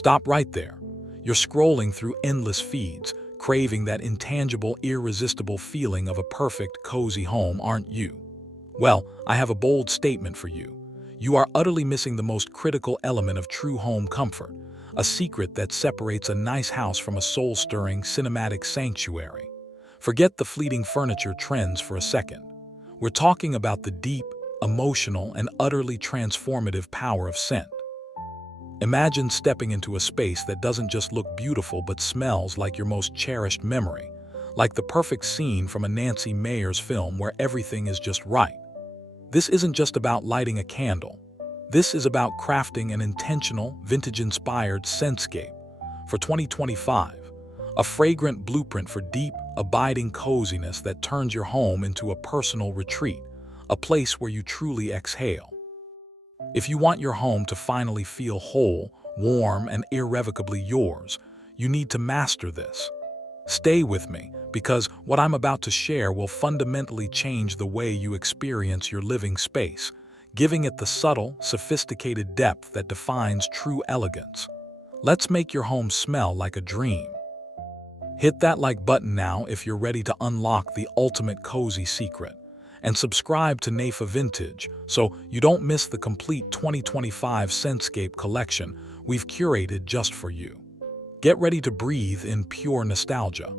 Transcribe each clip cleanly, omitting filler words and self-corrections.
Stop right there. You're scrolling through endless feeds, craving that intangible, irresistible feeling of a perfect, cozy home, aren't you? Well, I have a bold statement for you. You are utterly missing the most critical element of true home comfort, a secret that separates a nice house from a soul-stirring, cinematic sanctuary. Forget the fleeting furniture trends for a second. We're talking about the deep, emotional, and utterly transformative power of scent. Imagine stepping into a space that doesn't just look beautiful but smells like your most cherished memory, like the perfect scene from a Nancy Meyers film where everything is just right. This isn't just about lighting a candle. This is about crafting an intentional, vintage-inspired scentscape for 2025, a fragrant blueprint for deep, abiding coziness that turns your home into a personal retreat, a place where you truly exhale. If you want your home to finally feel whole, warm, and irrevocably yours, you need to master this. Stay with me, because what I'm about to share will fundamentally change the way you experience your living space, giving it the subtle, sophisticated depth that defines true elegance. Let's make your home smell like a dream. Hit that like button now if you're ready to unlock the ultimate cozy secret. And subscribe to Naifa Vintage so you don't miss the complete 2025 Scentscape collection we've curated just for you. Get ready to breathe in pure nostalgia.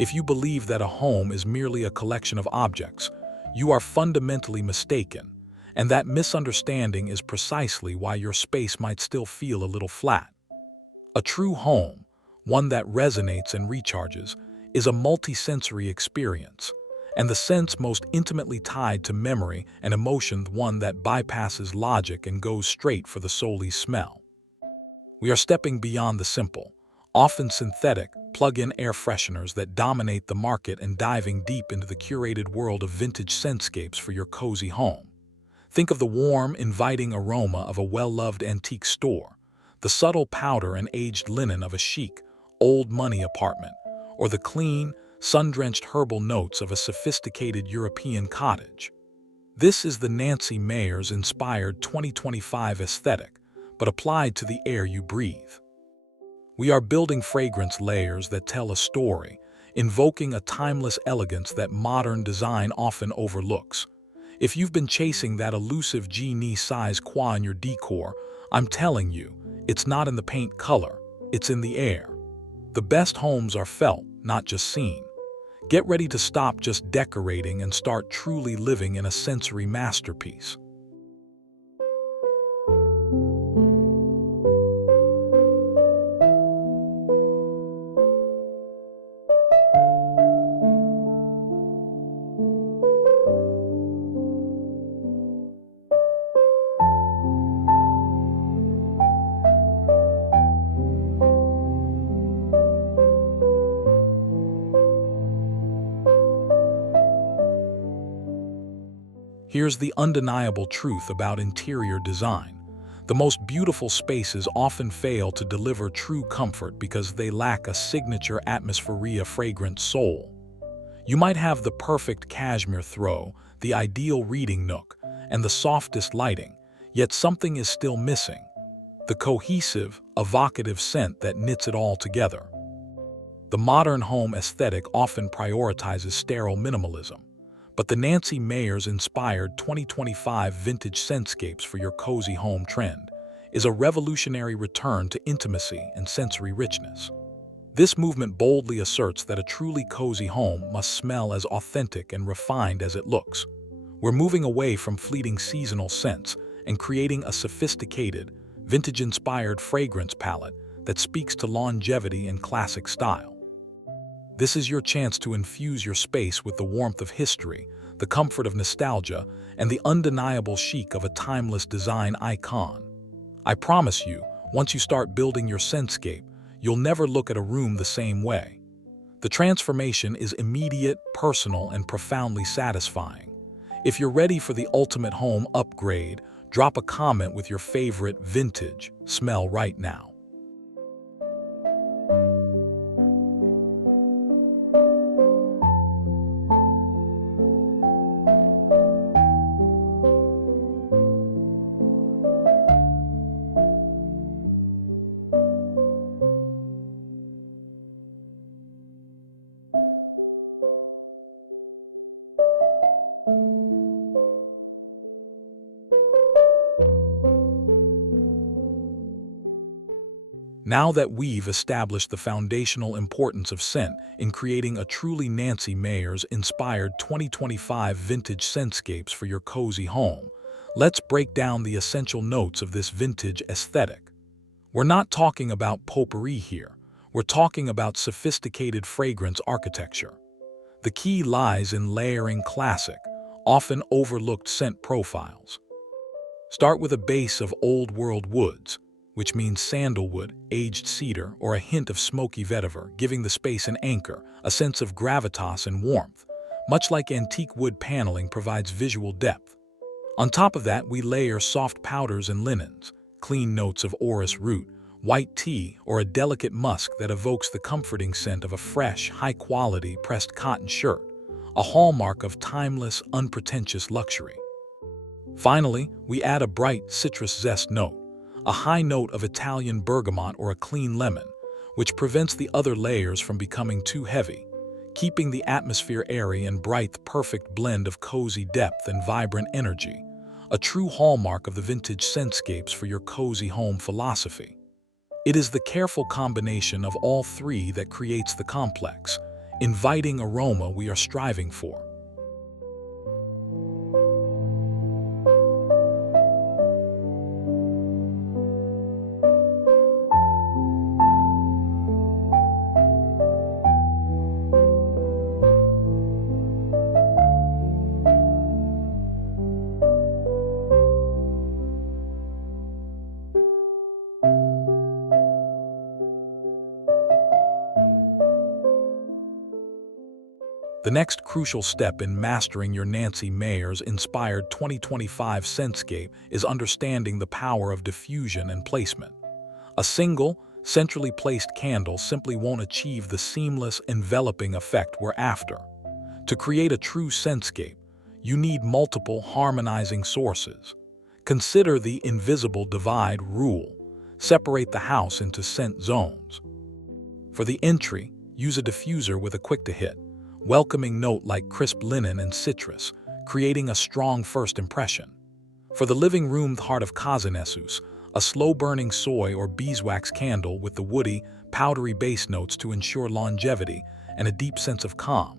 If you believe that a home is merely a collection of objects, you are fundamentally mistaken, and that misunderstanding is precisely why your space might still feel a little flat. A true home, one that resonates and recharges, is a multisensory experience, and the sense most intimately tied to memory and emotion, one that bypasses logic and goes straight for the soul's smell. We are stepping beyond the simple, often synthetic, plug-in air fresheners that dominate the market and diving deep into the curated world of vintage scentscapes for your cozy home. Think of the warm, inviting aroma of a well-loved antique store, the subtle powder and aged linen of a chic, old-money apartment, or the clean, sun-drenched herbal notes of a sophisticated European cottage. This is the Nancy Meyers Inspired 2025 aesthetic, but applied to the air you breathe. We are building fragrance layers that tell a story, invoking a timeless elegance that modern design often overlooks. If you've been chasing that elusive genie-size qua in your decor, I'm telling you, it's not in the paint color, it's in the air. The best homes are felt, not just seen. Get ready to stop just decorating and start truly living in a sensory masterpiece. Here's the undeniable truth about interior design. The most beautiful spaces often fail to deliver true comfort because they lack a signature atmosphere, fragrant soul. You might have the perfect cashmere throw, the ideal reading nook, and the softest lighting, yet something is still missing. The cohesive, evocative scent that knits it all together. The modern home aesthetic often prioritizes sterile minimalism, but the Nancy Meyers Inspired 2025 Vintage Scentscapes for your cozy home trend is a revolutionary return to intimacy and sensory richness. This movement boldly asserts that a truly cozy home must smell as authentic and refined as it looks. We're moving away from fleeting seasonal scents and creating a sophisticated, vintage-inspired fragrance palette that speaks to longevity and classic style. This is your chance to infuse your space with the warmth of history, the comfort of nostalgia, and the undeniable chic of a timeless design icon. I promise you, once you start building your scentscape, you'll never look at a room the same way. The transformation is immediate, personal, and profoundly satisfying. If you're ready for the ultimate home upgrade, drop a comment with your favorite vintage smell right now. Now that we've established the foundational importance of scent in creating a truly Nancy Meyers inspired 2025 vintage scentscapes for your cozy home, let's break down the essential notes of this vintage aesthetic. We're not talking about potpourri here. We're talking about sophisticated fragrance architecture. The key lies in layering classic, often overlooked scent profiles. Start with a base of old-world woods, which means sandalwood, aged cedar, or a hint of smoky vetiver, giving the space an anchor, a sense of gravitas and warmth, much like antique wood paneling provides visual depth. On top of that, we layer soft powders and linens, clean notes of orris root, white tea, or a delicate musk that evokes the comforting scent of a fresh, high-quality pressed cotton shirt, a hallmark of timeless, unpretentious luxury. Finally, we add a bright citrus zest note, a high note of Italian bergamot or a clean lemon, which prevents the other layers from becoming too heavy, keeping the atmosphere airy and bright, the perfect blend of cozy depth and vibrant energy, a true hallmark of the vintage scentscapes for your cozy home philosophy. It is the careful combination of all three that creates the complex, inviting aroma we are striving for. The next crucial step in mastering your Nancy Meyers inspired 2025 scentscape is understanding the power of diffusion and placement. A single, centrally placed candle simply won't achieve the seamless, enveloping effect we're after. To create a true scentscape, you need multiple harmonizing sources. Consider the invisible divide rule. Separate the house into scent zones. For the entry, use a diffuser with a quick-to-hit, welcoming note like crisp linen and citrus, creating a strong first impression. For the living room, the heart of Casanesus, a slow-burning soy or beeswax candle with the woody, powdery base notes to ensure longevity and a deep sense of calm.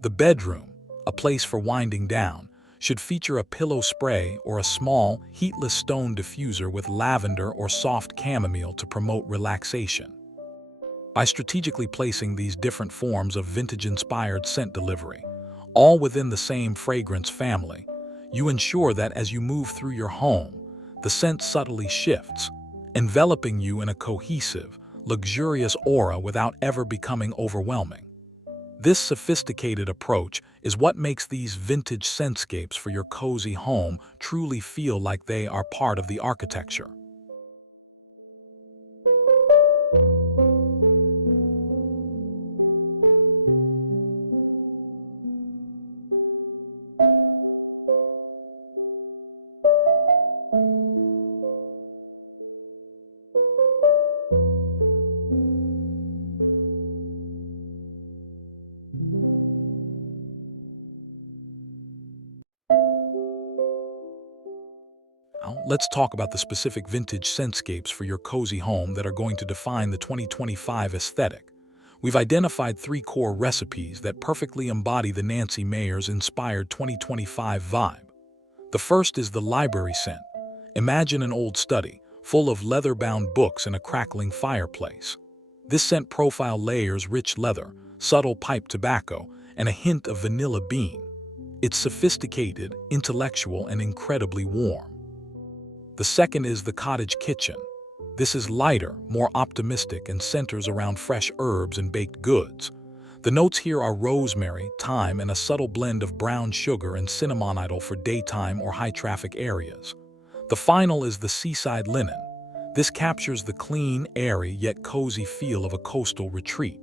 The bedroom, a place for winding down, should feature a pillow spray or a small, heatless stone diffuser with lavender or soft chamomile to promote relaxation. By strategically placing these different forms of vintage-inspired scent delivery, all within the same fragrance family, you ensure that as you move through your home, the scent subtly shifts, enveloping you in a cohesive, luxurious aura without ever becoming overwhelming. This sophisticated approach is what makes these vintage scentscapes for your cozy home truly feel like they are part of the architecture. Now, let's talk about the specific vintage scentscapes for your cozy home that are going to define the 2025 aesthetic. We've identified 3 core recipes that perfectly embody the Nancy Meyers Inspired 2025 vibe. The first is the library scent. Imagine an old study, full of leather-bound books and a crackling fireplace. This scent profile layers rich leather, subtle pipe tobacco, and a hint of vanilla bean. It's sophisticated, intellectual, and incredibly warm. The second is the Cottage Kitchen. This is lighter, more optimistic, and centers around fresh herbs and baked goods. The notes here are rosemary, thyme, and a subtle blend of brown sugar and cinnamon for daytime or high-traffic areas. The final is the Seaside Linen. This captures the clean, airy, yet cozy feel of a coastal retreat.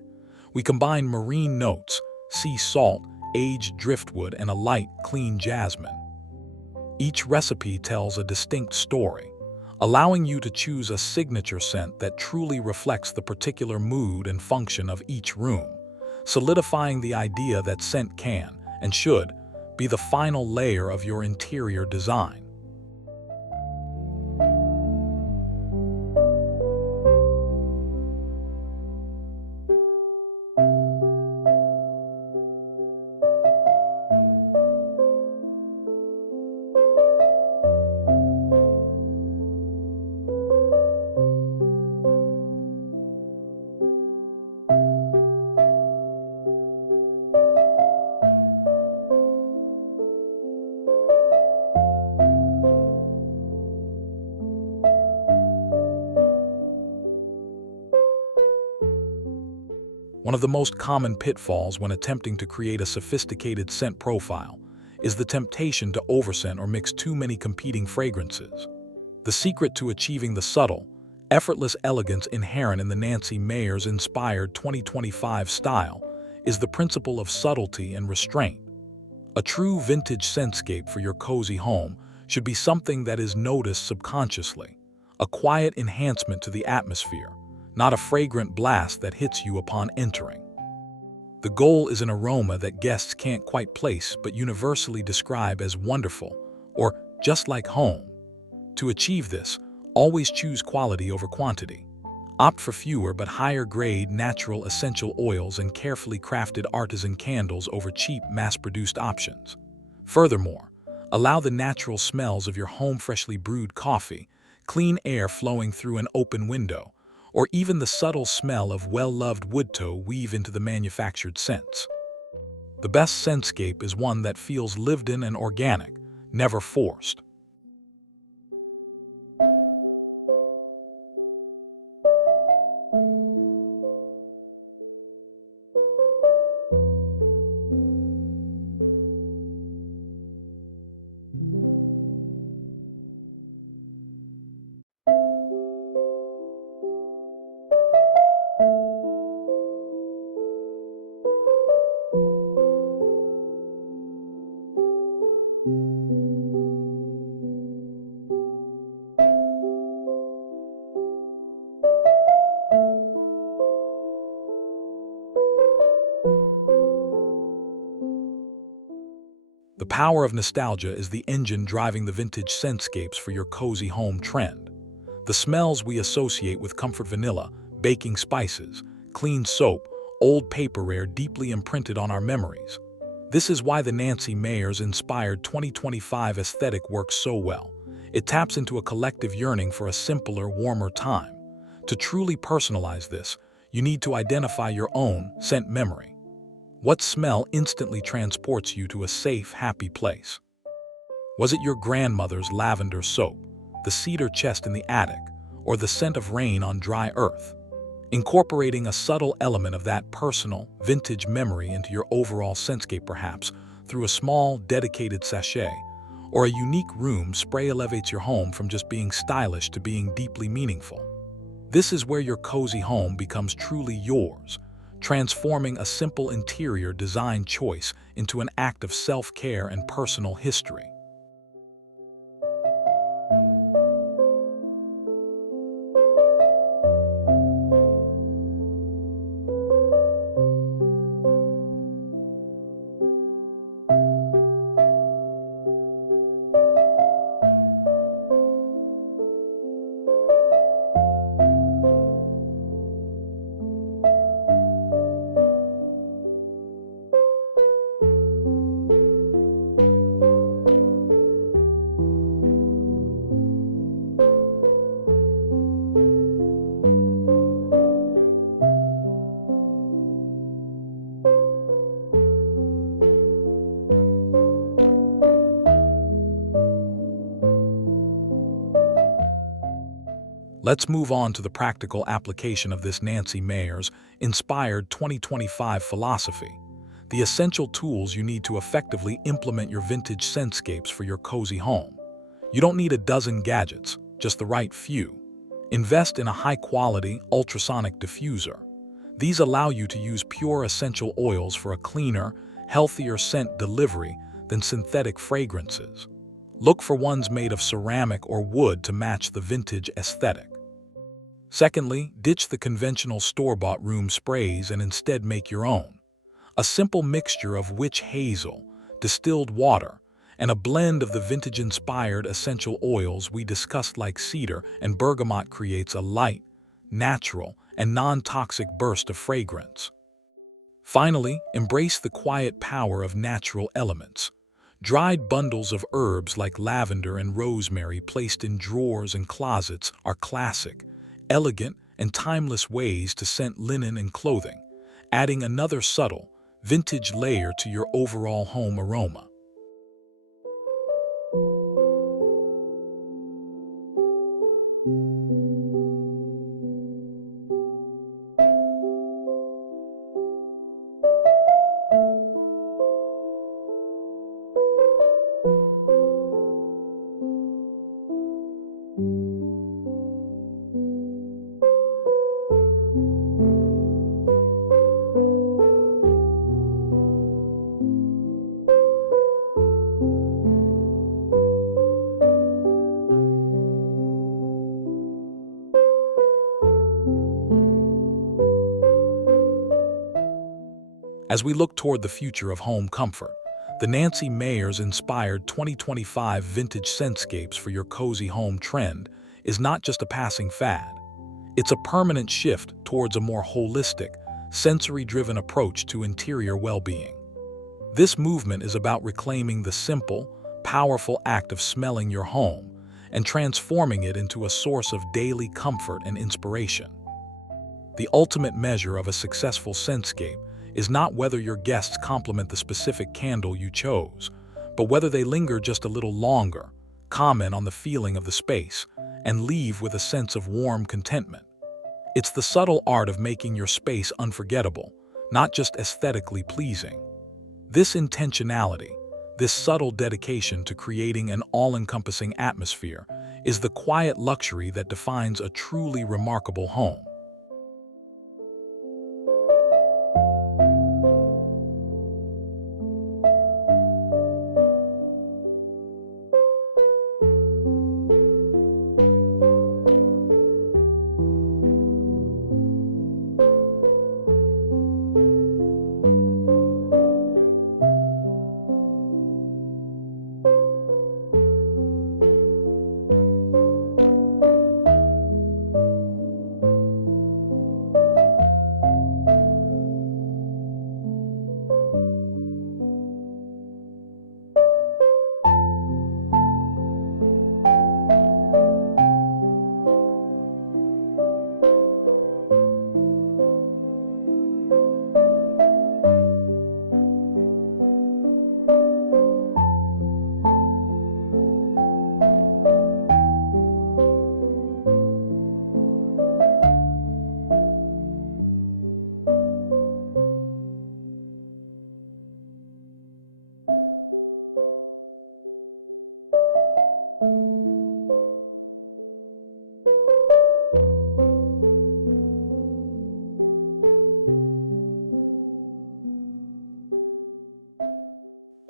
We combine marine notes, sea salt, aged driftwood, and a light, clean jasmine. Each recipe tells a distinct story, allowing you to choose a signature scent that truly reflects the particular mood and function of each room, solidifying the idea that scent can, and should, be the final layer of your interior design. One of the most common pitfalls when attempting to create a sophisticated scent profile is the temptation to overscent or mix too many competing fragrances. The secret to achieving the subtle, effortless elegance inherent in the Nancy Meyers Inspired 2025 style is the principle of subtlety and restraint. A true vintage scentscape for your cozy home should be something that is noticed subconsciously, a quiet enhancement to the atmosphere, not a fragrant blast that hits you upon entering. The goal is an aroma that guests can't quite place but universally describe as wonderful or just like home. To achieve this, always choose quality over quantity. Opt for fewer but higher-grade natural essential oils and carefully crafted artisan candles over cheap, mass-produced options. Furthermore, allow the natural smells of your home freshly brewed coffee, clean air flowing through an open window, or even the subtle smell of well-loved wood to weave into the manufactured scents. The best scentscape is one that feels lived in and organic, never forced. The power of nostalgia is the engine driving the vintage scentscapes for your cozy home trend. The smells we associate with comfort vanilla, baking spices, clean soap, old paperware deeply imprinted on our memories. This is why the Nancy Meyers Inspired 2025 aesthetic works so well. It taps into a collective yearning for a simpler, warmer time. To truly personalize this, you need to identify your own scent memory. What smell instantly transports you to a safe, happy place? Was it your grandmother's lavender soap, the cedar chest in the attic, or the scent of rain on dry earth? Incorporating a subtle element of that personal, vintage memory into your overall scentscape, perhaps through a small, dedicated sachet, or a unique room spray, elevates your home from just being stylish to being deeply meaningful. This is where your cozy home becomes truly yours, transforming a simple interior design choice into an act of self-care and personal history. Let's move on to the practical application of this Nancy Meyers Inspired 2025 philosophy, the essential tools you need to effectively implement your vintage scentscapes for your cozy home. You don't need a dozen gadgets, just the right few. Invest in a high-quality, ultrasonic diffuser. These allow you to use pure essential oils for a cleaner, healthier scent delivery than synthetic fragrances. Look for ones made of ceramic or wood to match the vintage aesthetic. Secondly, ditch the conventional store-bought room sprays and instead make your own. A simple mixture of witch hazel, distilled water, and a blend of the vintage-inspired essential oils we discussed like cedar and bergamot creates a light, natural, and non-toxic burst of fragrance. Finally, embrace the quiet power of natural elements. Dried bundles of herbs like lavender and rosemary placed in drawers and closets are classic, elegant, and timeless ways to scent linen and clothing, adding another subtle, vintage layer to your overall home aroma. As we look toward the future of home comfort, the Nancy Meyers Inspired 2025 Vintage Scentscapes for your cozy home trend is not just a passing fad. It's a permanent shift towards a more holistic, sensory-driven approach to interior well-being. This movement is about reclaiming the simple, powerful act of smelling your home and transforming it into a source of daily comfort and inspiration. The ultimate measure of a successful scentscape is not whether your guests compliment the specific candle you chose, but whether they linger just a little longer, comment on the feeling of the space, and leave with a sense of warm contentment. It's the subtle art of making your space unforgettable, not just aesthetically pleasing. This intentionality, this subtle dedication to creating an all-encompassing atmosphere, is the quiet luxury that defines a truly remarkable home.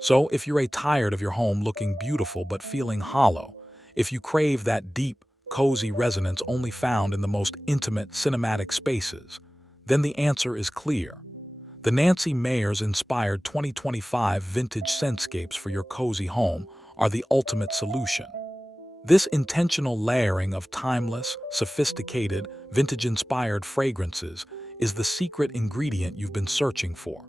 So, if you're tired of your home looking beautiful but feeling hollow, if you crave that deep, cozy resonance only found in the most intimate cinematic spaces, then the answer is clear. The Nancy Meyers Inspired 2025 Vintage Scentscapes for your cozy home are the ultimate solution. This intentional layering of timeless, sophisticated, vintage-inspired fragrances is the secret ingredient you've been searching for.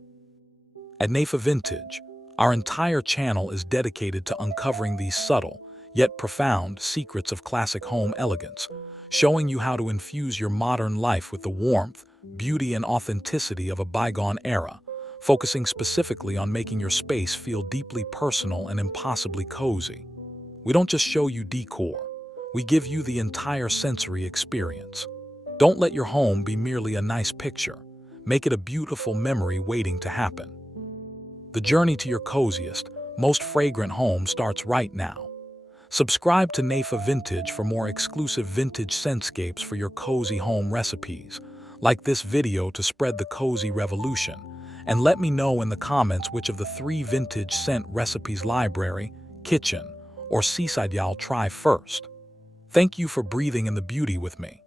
At Naifa Vintage, our entire channel is dedicated to uncovering these subtle, yet profound secrets of classic home elegance, showing you how to infuse your modern life with the warmth, beauty, and authenticity of a bygone era, focusing specifically on making your space feel deeply personal and impossibly cozy. We don't just show you decor. We give you the entire sensory experience. Don't let your home be merely a nice picture. Make it a beautiful memory waiting to happen. The journey to your coziest, most fragrant home starts right now. Subscribe to Naifa Vintage for more exclusive vintage scentscapes for your cozy home recipes. Like this video to spread the cozy revolution. And let me know in the comments which of the 3 vintage scent recipes library, kitchen, or seaside y'all try first. Thank you for breathing in the beauty with me.